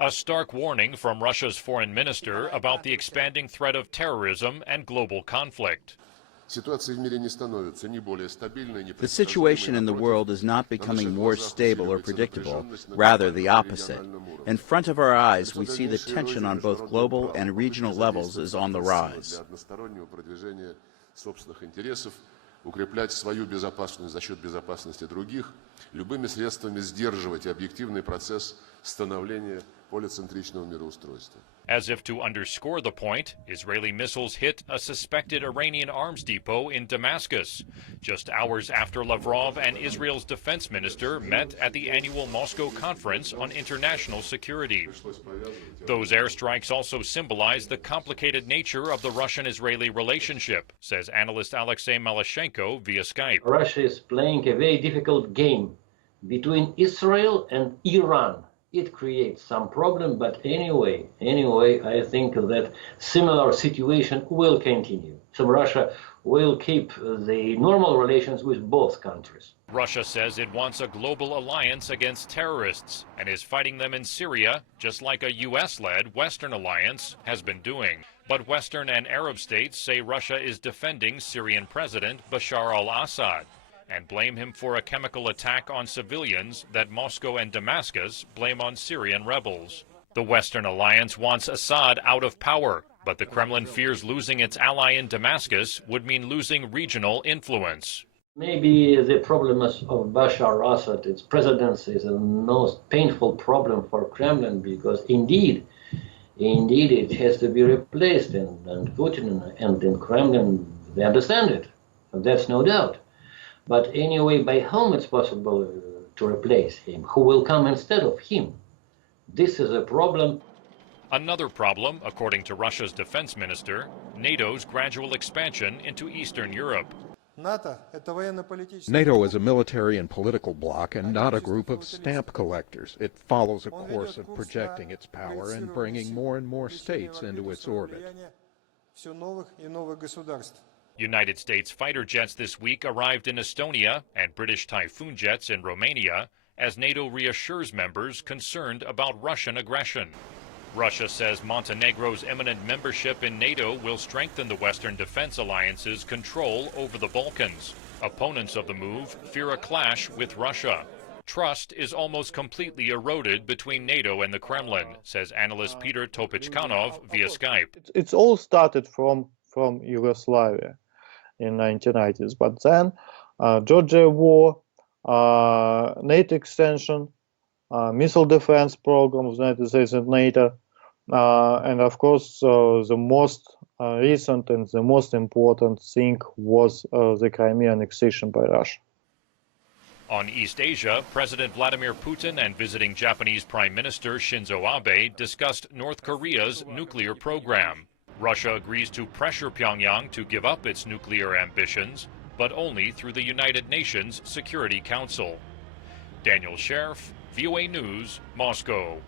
A stark warning from Russia's foreign minister about the expanding threat of terrorism and global conflict. The situation in the world is not becoming more stable or predictable, rather the opposite. In front of our eyes, we see the tension on both global and regional levels is on the rise. Укреплять свою безопасность за счет безопасности других, любыми средствами сдерживать объективный процесс становления полицентричного мироустройства. As if to underscore the point, Israeli missiles hit a suspected Iranian arms depot in Damascus, just hours after Lavrov and Israel's defense minister met at the annual Moscow Conference on International Security. Those airstrikes also symbolize the complicated nature of the Russian-Israeli relationship, says analyst Alexei Malyshenko via Skype. Russia is playing a very difficult game between Israel and Iran. It creates some problem, but anyway, I think that similar situation will continue. So Russia will keep the normal relations with both countries. Russia says it wants a global alliance against terrorists and is fighting them in Syria, just like a U.S.-led Western alliance has been doing. But Western and Arab states say Russia is defending Syrian President Bashar al-Assad and blame him for a chemical attack on civilians that Moscow and Damascus blame on Syrian rebels. The Western alliance wants Assad out of power, but the Kremlin fears losing its ally in Damascus would mean losing regional influence. Maybe the problem of Bashar al-Assad, its presidency, is the most painful problem for Kremlin because indeed it has to be replaced, and Putin and in Kremlin, they understand it, and that's no doubt. But anyway, by whom it's possible to replace him? Who will come instead of him? This is a problem. Another problem, according to Russia's defense minister, NATO's gradual expansion into Eastern Europe. NATO is a military and political bloc and not a group of stamp collectors. It follows a course of projecting its power and bringing more and more states into its orbit. United States fighter jets this week arrived in Estonia and British Typhoon jets in Romania as NATO reassures members concerned about Russian aggression. Russia says Montenegro's imminent membership in NATO will strengthen the Western defense alliance's control over the Balkans. Opponents of the move fear a clash with Russia. Trust is almost completely eroded between NATO and the Kremlin, says analyst Peter Topichkanov via Skype. It's all started from Yugoslavia in 1990s, but then Georgia war, NATO extension, missile defense program of the United States and NATO, and of course the most recent and the most important thing was the Crimea annexation by Russia. On East Asia, President Vladimir Putin and visiting Japanese Prime Minister Shinzo Abe discussed North Korea's nuclear program. Russia agrees to pressure Pyongyang to give up its nuclear ambitions, but only through the United Nations Security Council. Daniel Schearf, VOA News, Moscow.